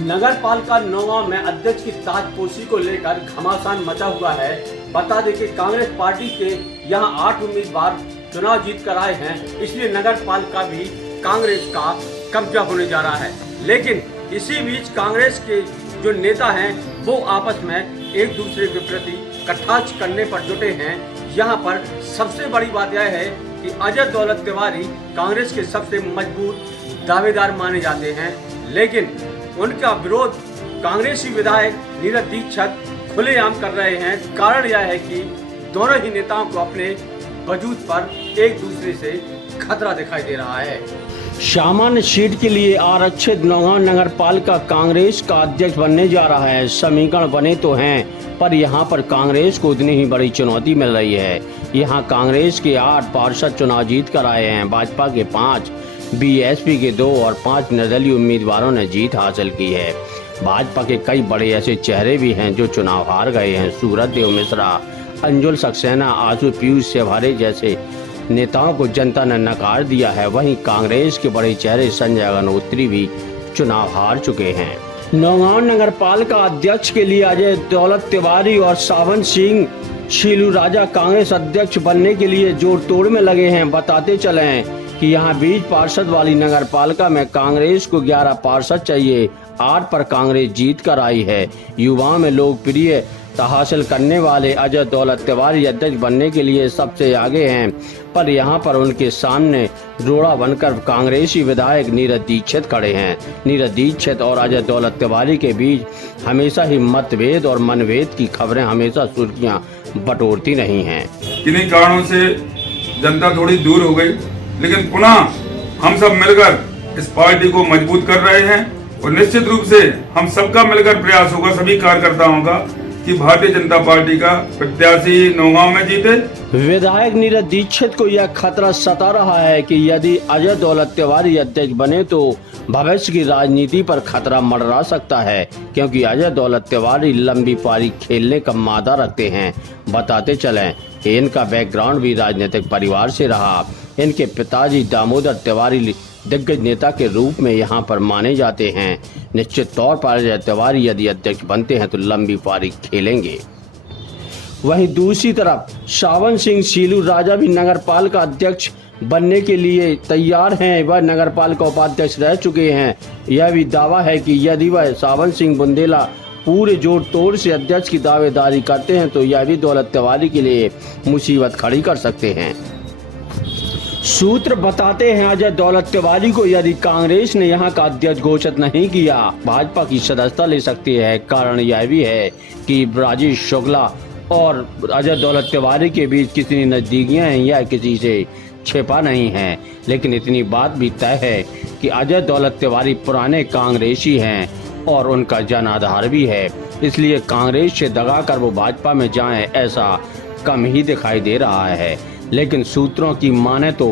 नगर पालिका नौगांव में अध्यक्ष की ताजपोशी को लेकर घमासान मचा हुआ है। बता दें कि कांग्रेस पार्टी के यहां 8 उम्मीदवार चुनाव जीत कर आए हैं, इसलिए नगर पालिका भी कांग्रेस का कब्जा होने जा रहा है। लेकिन इसी बीच कांग्रेस के जो नेता हैं वो आपस में एक दूसरे के प्रति कटाक्ष करने पर जुटे हैं। यहाँ पर सबसे बड़ी बात यह है कि अजय दौलत तिवारी कांग्रेस के सबसे मजबूत दावेदार माने जाते हैं, लेकिन उनका विरोध कांग्रेसी विधायक नीरज दीक्षित खुलेआम कर रहे हैं। कारण यह है कि दोनों ही नेताओं को अपने वजूद पर एक दूसरे से खतरा दिखाई दे रहा है। सामान्य सीट के लिए आरक्षित नौगांव नगर पालिका कांग्रेस का अध्यक्ष बनने जा रहा है। समीकरण बने तो हैं, पर यहाँ पर कांग्रेस को उतनी ही बड़ी चुनौती मिल रही है। यहाँ कांग्रेस के 8 पार्षद चुनाव जीत कर आए हैं। भाजपा के 5, बीएसपी के 2 और 5 निर्दलीय उम्मीदवारों ने जीत हासिल की है। भाजपा के कई बड़े ऐसे चेहरे भी हैं जो चुनाव हार गए हैं। सूरजदेव मिश्रा, अंजुल सक्सेना, आशु पीयूष सेवारे जैसे नेताओं को जनता ने नकार दिया है। वहीं कांग्रेस के बड़े चेहरे संजय अग्निहोत्री भी चुनाव हार चुके हैं। नौगांव नगर पालिका अध्यक्ष के लिए अजय दौलत तिवारी और सावन सिंह शीलू राजा कांग्रेस अध्यक्ष बनने के लिए जोड़ तोड़ में लगे हैं। बताते चले कि यहाँ 20 पार्षद वाली नगर पालिका में कांग्रेस को 11 पार्षद चाहिए। 8 पर कांग्रेस जीत कर आई है। युवाओं में लोकप्रियता हासिल करने वाले अजय दौलत तिवारी अध्यक्ष बनने के लिए सबसे आगे हैं, पर यहाँ पर उनके सामने रोड़ा बनकर कांग्रेसी विधायक नीरज दीक्षित खड़े हैं। नीरज दीक्षित और अजय दौलत तिवारी के बीच हमेशा ही मतभेद और मनभेद की खबरें हमेशा सुर्खियां बटोरती रही हैं। किन्हीं कारणों से जनता थोड़ी दूर हो गई, लेकिन पुनः हम सब मिलकर इस पार्टी को मजबूत कर रहे हैं और निश्चित रूप से हम सबका मिलकर प्रयास होगा, सभी कार्यकर्ताओं का, कि भारतीय जनता पार्टी का प्रत्याशी नौगांव में जीते। विधायक नीरज दीक्षित को यह खतरा सता रहा है कि यदि अजय दौलत तिवारी अध्यक्ष बने तो भविष्य की राजनीति पर खतरा मंडरा सकता है, क्योंकि अजय दौलत तिवारी लंबी पारी खेलने का मादा रखते हैं। बताते चलें कि इनका बैकग्राउंड भी राजनीतिक परिवार से रहा। इनके पिताजी दामोदर तिवारी दिग्गज नेता के रूप में यहाँ पर माने जाते हैं। निश्चित तौर पर अजय तिवारी यदि अध्यक्ष बनते हैं तो लंबी पारी खेलेंगे। वहीं दूसरी तरफ सावन सिंह शीलू राजा भी नगर पालिका अध्यक्ष बनने के लिए तैयार हैं। वह नगर पालिका उपाध्यक्ष रह चुके हैं। यह भी दावा है कि यदि वह सावन सिंह बुंदेला पूरे जोड़ तोड़ से अध्यक्ष की दावेदारी करते हैं तो यह भी दौलत तिवारी के लिए मुसीबत खड़ी कर सकते हैं। सूत्र बताते हैं अजय दौलत तिवारी को यदि कांग्रेस ने यहां का अध्यक्ष घोषित नहीं किया, भाजपा की सदस्यता ले सकती है। कारण यह भी है कि राजेश शुक्ला और अजय दौलत तिवारी के बीच कितनी नजदीकियां हैं यह किसी से छिपा नहीं है। लेकिन इतनी बात भी तय है कि अजय दौलत तिवारी पुराने कांग्रेसी हैं और उनका जन आधार भी है, इसलिए कांग्रेस से दगा कर वो भाजपा में जाएं ऐसा कम ही दिखाई दे रहा है। लेकिन सूत्रों की माने तो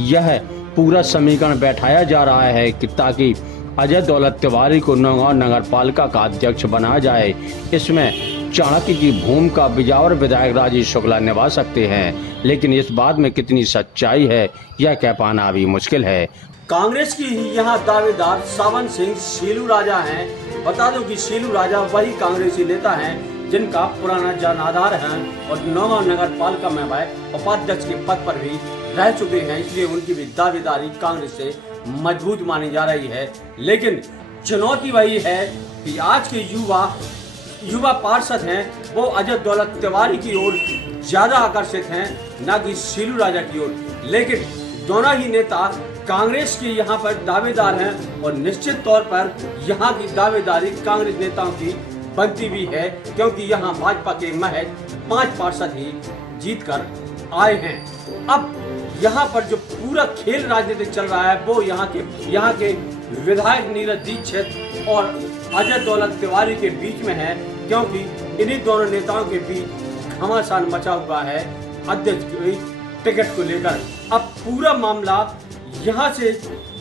यह पूरा समीकरण बैठाया जा रहा है कि ताकि अजय दौलत तिवारी को नौगांव नगर पालिका का अध्यक्ष बनाया जाए। इसमें चाणक्य की भूमिका बिजावर विधायक राजेश शुक्ला निभा सकते हैं, लेकिन इस बात में कितनी सच्चाई है यह कह पाना अभी मुश्किल है। कांग्रेस की यहाँ दावेदार सावन सिंह शीलू राजा हैं। बता दो कि शीलू राजा वही कांग्रेसी नेता हैं जिनका पुराना जन आधार है और नौगांव नगर पालिका में वह उपाध्यक्ष के पद पर भी रह चुके हैं, इसलिए उनकी भी दावेदारी कांग्रेस से मजबूत मानी जा रही है। लेकिन चुनौती वही है कि आज के युवा पार्षद हैं वो अजय दौलत तिवारी की ओर ज्यादा आकर्षित हैं, न कि शीलू राजा की ओर। लेकिन दोनों ही नेता कांग्रेस के यहाँ पर दावेदार हैं और निश्चित तौर पर यहाँ की दावेदारी कांग्रेस नेताओं की बनती भी है, क्योंकि यहाँ भाजपा के महज 5 पार्षद ही जीत कर आए हैं। अब यहाँ पर जो पूरा खेल राजनीतिक चल रहा है वो यहाँ के विधायक नीरज दीक्षित और अजय दौलत तिवारी के बीच में है, क्योंकि इन्हीं दोनों नेताओं के बीच घमासान मचा हुआ है अध्यक्ष की टिकट को लेकर। अब पूरा मामला यहाँ से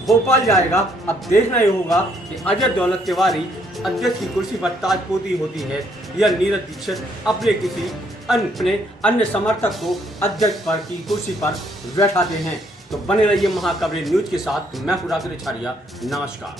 भोपाल जाएगा। अब देखना ही होगा कि अजय दौलत तिवारी अध्यक्ष की कुर्सी पर ताजपोती होती है या नीरज दीक्षित अपने किसी अन्य समर्थक को अध्यक्ष पर की कुर्सी पर बैठाते हैं। तो बने रहिए महाखबरें न्यूज के साथ। मैं हूं राकेश छारिया। नमस्कार।